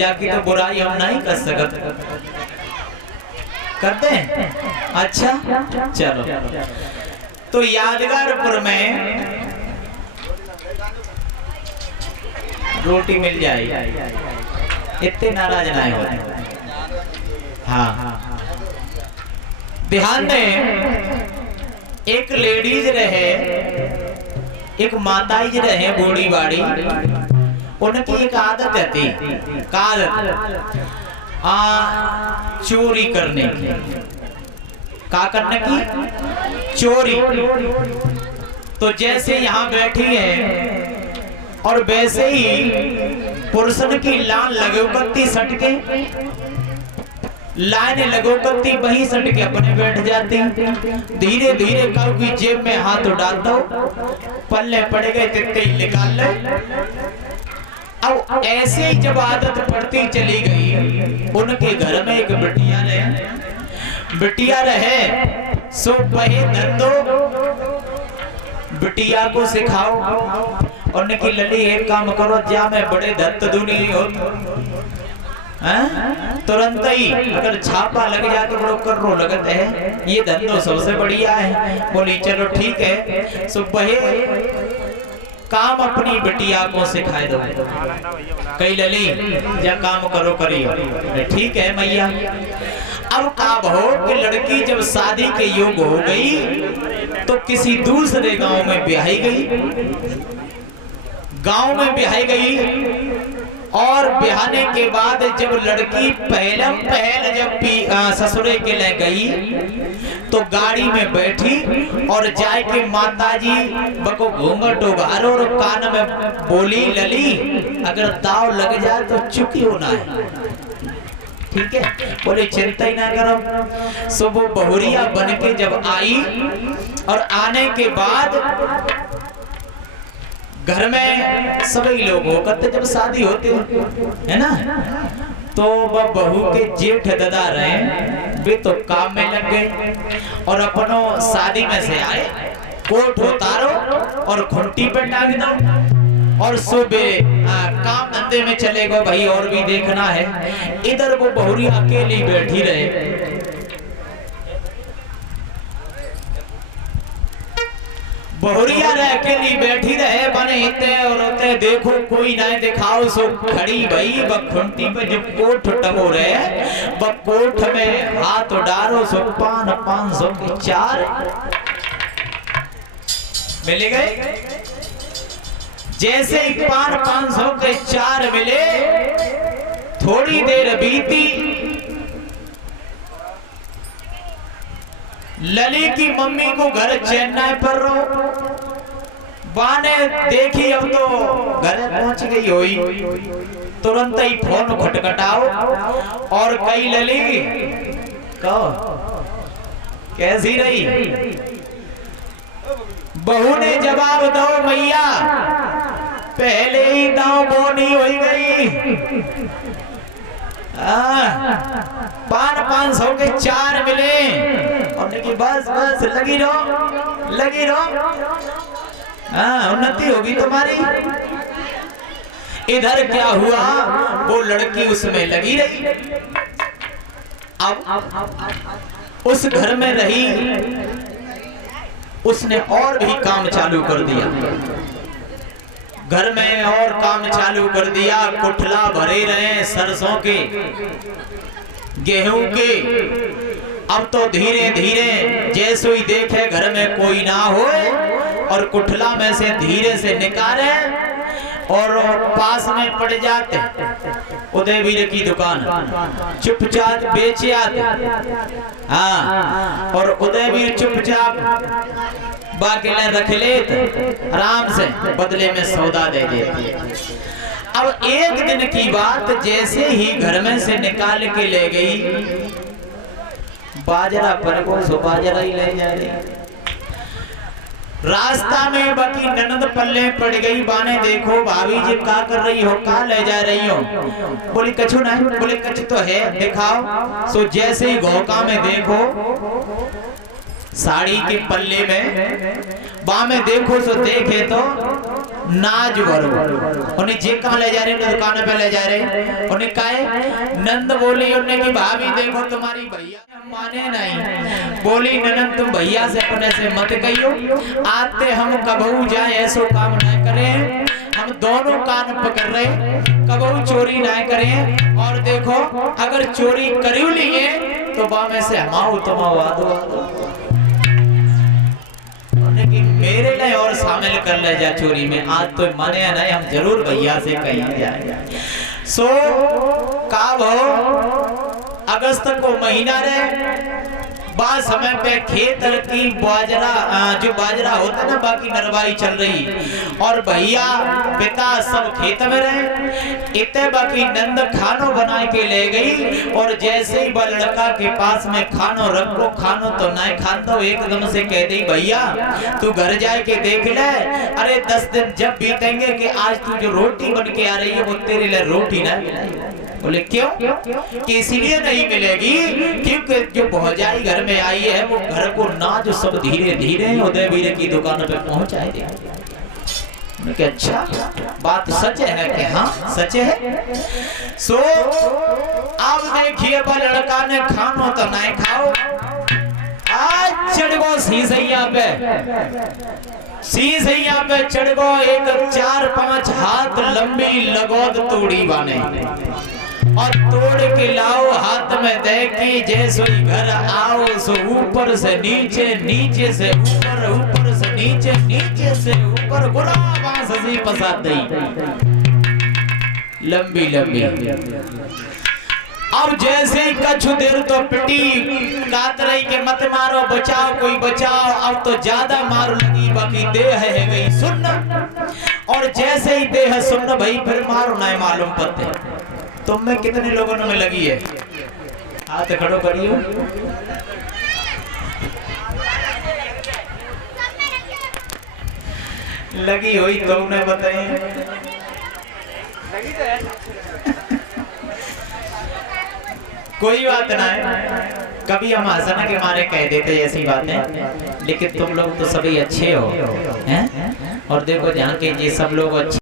जाके तो बुराई हम नहीं कर सकते, करते हैं। अच्छा चलो, तो यादगारपुर में रोटी मिल जाएगी, इतने नाराज ना हो। हाँ ध्यान दें, एक लेडीज रहे, एक माताजी रहे बूढ़ी बाड़ी, उनकी एक आदत थी, चोरी करने की। क्या करने की? चोरी। तो जैसे यहाँ बैठी है और वैसे ही पुरुषन की लान लगो कत्ती सटके, लाइन लगो कत्ती वही सटके अपने बैठ जाती। धीरे धीरे काऊ की जेब में हाथ डाल दो, पल्ले पड़ गए तित्ते ही निकाल ले। अब ऐसे ही जब आदत पड़ती चली गई, उनके घर में एक बिटिया रहे, सो वही धंधो बिटिया को सिखाओ। और उनकी लली एक काम करो, जा मैं बड़े दत्त दुनी हो, तुरंत ही अगर छापा लग जाए तो लोग कर रो लगते हैं, ये धंधो सबसे बढ़िया है। बोली चलो ठीक है, सो वही काम अपनी बिटिया को सिखाए दो। कई लली या काम करो करियो, ठीक है मैया। अब काब हो कि लड़की जब शादी के योग हो गई तो किसी दूसरे गांव में ब्याही गई, गांव में ब्याही गई। और ब्याहने के बाद जब लड़की पहलम पहल जब ससुरे के ले गई तो गाड़ी में बैठी और जाए के माताजी बको घूंघट उगारो और कान में बोली, लली अगर दाव लग जाए तो चुकी होना है, ठीक है। बोले चिंता ही ना करो। सो वो बहुरिया बन के जब आई और आने के बाद घर में सभी लोग हो करते, जब शादी होती है ना, तो वह बहू के जेठ ददा रहे, वे तो काम में लग गए और अपनों शादी में से आए, कोट उतारो और खुंटी पे टांग दो और सुबह काम धंधे में चले गए भाई, और भी देखना है। इधर वो बहुरिया अकेली बैठी रहे। बहुरिया रह अकेली बैठी रहे, बने हिते और होते देखो कोई ना दिखाओ, सो खड़ी भई खुंटी पे जब कोठ टंगो रहे, वह कोठ में हाथ डारो, सो 500 के 4 मिल गए। जैसे ही 500 के 4 मिले, थोड़ी देर बीती, लली की मम्मी को घर चेन्नई पर रो, बाने देखी अब तो घर पहुंच गई होई, तुरंत ही फोन खटखटाओ और कई लली कहो कैसी रही? बहू ने जवाब दो, मैया पहले ही दांव बोनी हो गई, 500 के 4 मिले और देखिए बस बस लगी रहो, उन्नति होगी तुम्हारी। इधर क्या हुआ, वो लड़की उसमें लगी रही। अब उस घर में रही, उसने और भी काम चालू कर दिया, घर में और काम चालू कर दिया। कुठला भरे रहे सरसों के, गेहूं के। अब तो धीरे धीरे जैसे ही देखे घर में कोई ना हो और कुठला में से धीरे से निकाले और पास में पड़ जाते उदयवीर की दुकान, चुपचाप बेचे आते। हाँ, और उदयवीर चुपचाप बाकी रख लेते, आराम से बदले में सौदा दे देते। अब एक दिन की बात, जैसे ही घर में से निकाल के ले गई, बाजरा पर को सो बाजरा ही ले जा रही। रास्ता में बाकी ननद पल्ले पड़ गई, बाने देखो भाभी जी क्या कर रही हो, क्या ले जा रही हो? बोली कछु नहीं। बोले कछु तो है, दिखाओ। सो जैसे ही घोका में देखो, साड़ी के पल्ले में बा में देखो, सो देखे तो नाज भरो। उन्हें जे कहाँ ले जा रहे, दुकान पे ले जा रहे। उन्हें काहे नंद बोली उन्होंने कि भाभी देखो तुम्हारी भैया माने नहीं। बोली ननद तुम भैया से अपने से मत कहियो, आते हम कबहू जाए ऐसो काम न करें, हम दोनों कान पकड़ रहे कबहू चोरी ना करें। और देखो अगर चोरी करी लिए तो बा में से हमाओ तुम कि मेरे लिए और शामिल कर ले जा चोरी में। आज तो माने नहीं, हम जरूर भैया से कहीं जाए। सो का अगस्त को महीना रहे बाद समय पे खेत की बाजरा जो बाजरा होता ना बाकी नरवाई चल रही और भैया पिता सब खेत में रहे। इतने बाकी नंद खानो बना के ले गई और जैसे ही वह लड़का के पास में खानो रखो, खानो तो नहीं खान दो, एकदम से कह दी भैया तू घर जाए के देख ले, अरे 10 दिन जब बीतेंगे कि आज तू जो रोटी बन के आ रही है वो तेरे लिए रोटी ना मिलेगी। बोले क्यों? कि इसलिए नहीं मिलेगी क्योंकि जो भौजाई घर में आई है वो घर को ना जो सब धीरे धीरे उदय वीर की दुकान पे पहुंचाए। अच्छा बात सच है कि हाँ सच है। सो अब देखिए वह लड़का ने खानो तो नहीं खाओ, आज चढ़ गो सीसैया पे, सीसैया पे चढ़ गो एक 4-5 हाथ लंबी लगोद तोड़ी बाने और तोड़ के लाओ हाथ में दे के जैसे ही घर आओ सो ऊपर से नीचे, नीचे से ऊपर, ऊपर से नीचे, नीचे से ऊपर गुलाब हंसी पसा दी लंबी लंबी। अब जैसे ही कछु देर तो पिटी गात रही के मत मारो बचाओ कोई बचाओ, अब तो ज्यादा मार लगी बाकी देह है गई सुन्न। और जैसे ही देह सुन्न भाई फिर मारो नहीं मालूम पते। तुम में कितने लोगों में लगी है? हाथ खड़ो करियो। लगी हुई तो उन्हें बताइए। कोई बात ना है, कभी हम हंसने के मारे कह देते ऐसी बातें, लेकिन तुम लोग तो सभी अच्छे हो हैं। और देखो जहाँ के ये सब लोग अच्छे